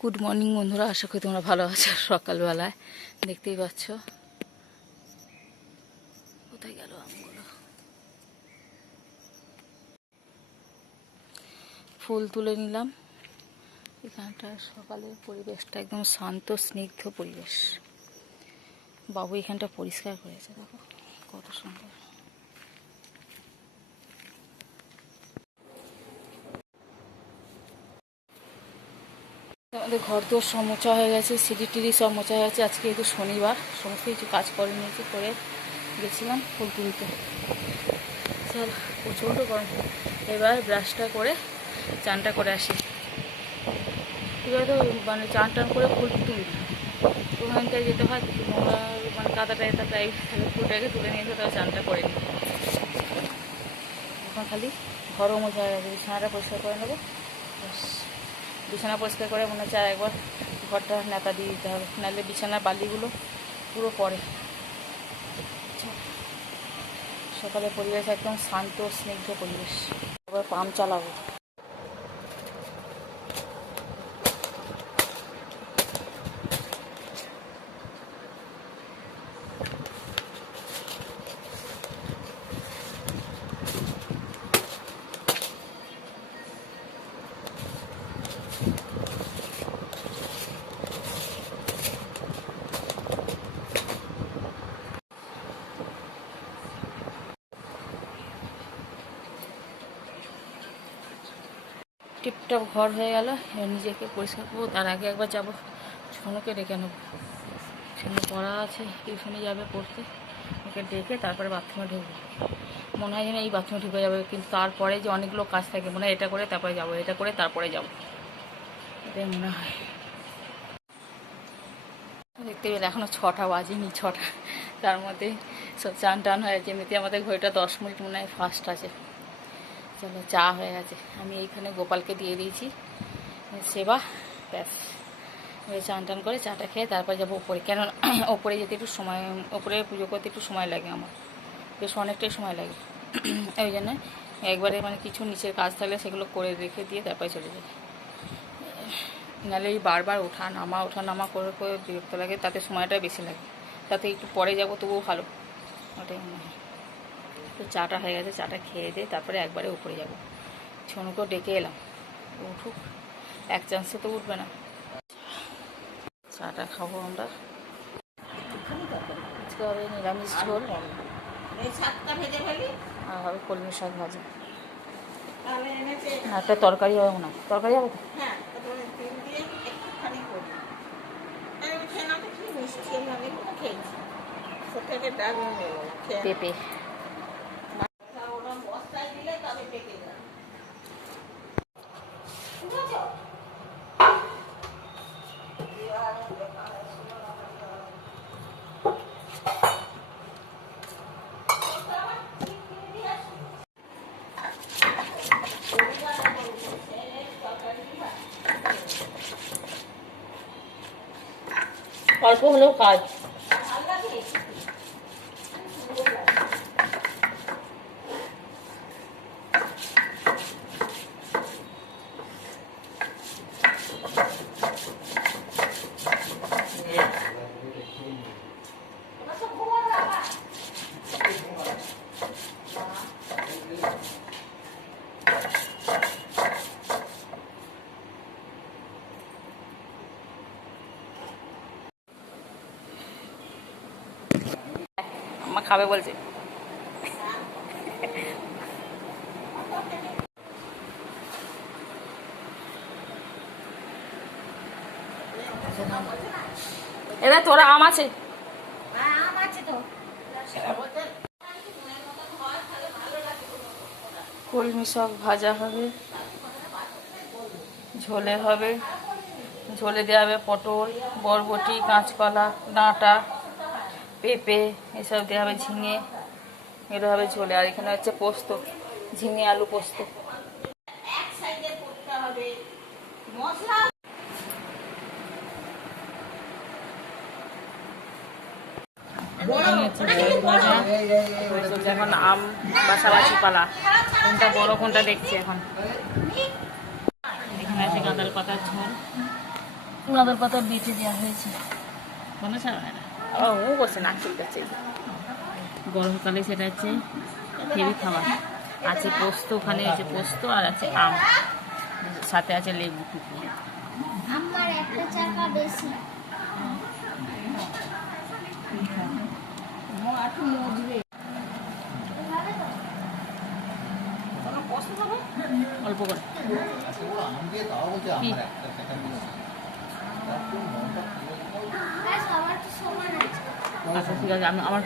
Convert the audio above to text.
Good morning বন্ধুরা, আশা করি তোমরা ভালো আছো। সকালবেলায় দেখতেই পাচ্ছ কোথায় গেল আমগুলো। ফুল তুলে নিলাম। এখানটা সকালের পরিবেশটা একদম শান্ত স্নিগ্ধ পরিবেশ। বাবু এখানটা পরিষ্কার করেছে, দেখো কত সুন্দর। আমাদের ঘর দোর সব মোছা হয়ে গেছে, সিঁড়ি টিড়ি সব মোছা হয়ে গেছে। আজকে একটু শনিবার, সমস্ত কিছু কাজ করে নিয়েছি, করে গেছিলাম ফুল তুলতে। স্যার প্রচণ্ড গরম। এবার ব্রাশটা করে চানটা করে আসি। এবার তো মানে চান টান করে ফুল তুলি, ওখানটায় যেতে হয়, নোংরা মানে কাদাটা এটা প্রায় ফুলটাকে তুলে নিয়েছে, তারা চানটা করে নিই। এখন খালি ঘরও মোছা হয়ে গেছে, বিছানাটা পরিষ্কার করে নেবো। বিছানা পরিষ্কার করে মনে হচ্ছে আর একবার ঘরটা নেতা দিয়ে দিতে হবে, নাহলে বিছানার বালিগুলো পুরো পড়ে। সকালে পরিবেশ একদম শান্ত স্নিগ্ধ পরিবেশ। এবার পাম্প চালাবো। টিপটপ ঘর হয়ে গেল, নিজেকে পরিষ্কার করবো। তার আগে একবার যাবো ছোনুকে ডেকে নেবো। ছোনু পড়া আছে, টিউশনে যাবে পড়তে, ওকে ডেকে তারপরে বাথরুমে ঢুকবো। মনে হয় যেন এই বাথরুমে ঢুকে যাবে, কিন্তু তারপরে যে অনেকগুলো কাজ থাকে, মনে হয় এটা করে তারপরে যাবো, এটা করে তারপরে যাবো, এটাই মনে হয়। দেখতে পেলে এখনও 6টা বাজেনি, 6টা, তার মধ্যে সব চান টান হয়ে গেছে। এমনিতে আমাদের ঘড়িটা 10 মিনিট মনে হয় ফাস্ট আছে। চলো, চা হয়ে গেছে, আমি এইখানে গোপালকে দিয়ে দিয়েছি সেবা, ব্যাস। এবার চান টান করে চাটা খেয়ে তারপর যাবো ওপরে, কেন ওপরে যেতে একটু সময়, ওপরে পুজো করতে একটু সময় লাগে আমার, বেশ অনেকটাই সময় লাগে। ওই জন্য একবারে মানে কিছু নিচের কাজ থাকলে সেগুলো করে রেখে দিয়ে তারপরে চলে যাই। নাহলে এই বারবার ওঠা নামা করে করে বিরক্ত লাগে, তাতে সময়টা বেশি লাগে। তাতে একটু পরে যাবো তবুও ভালো, ওটাই মনে হয়। তো চাটা হয়ে গেছে, চাটা খেয়ে দিয়ে তারপরে একবারে উপরে যাবো। ছোনুকেও ডেকে এলাম, উঠুক, এক চান্সে তো উঠবে না। চাটা খাবো আমরা। আজকে হবে নিরামিষ ঝোল আর হবে কলমি শাক ভাজা, একটা তরকারি হবে না, তরকারি হবে তো পেঁপে। অল্প হলেও কাজ। মা খাবে বলছে। এরা তোরা আম আছে, কলমি শাক ভাজা হবে, ঝোলে হবে, ঝোলে দেওয়া হবে পটল, বরবটি, কাঁচকলা, ডাঁটা, পেঁপে, এসব দেওয়া হবে, ঝিঙে, এগুলো হবে ঝোলে। আর এখানে হচ্ছে পোস্ত, ঝিঙে আলু পোস্ত। এখন আম বাছাবাছি পালা, কোনটা বড় কোনটা দেখছি এখন। এখানে আছে গাঁদাল পাতার ঝোল, গাঁদার পাতা বেটে দেওয়া হয়েছে। ভালো ছাড়া না ও করছে না, ঠিক আছে। গরমকালে সেটা হচ্ছে হেভি খাবার। আছে পোস্ত, ওখানে আছে পোস্ত আর আছে আম, সাথে আছে লেবু টুকু। আমার একটা চাকা বেশি। অল্প করে সবার তো সমান আছে। আচ্ছা ঠিক আছে, আমি আমার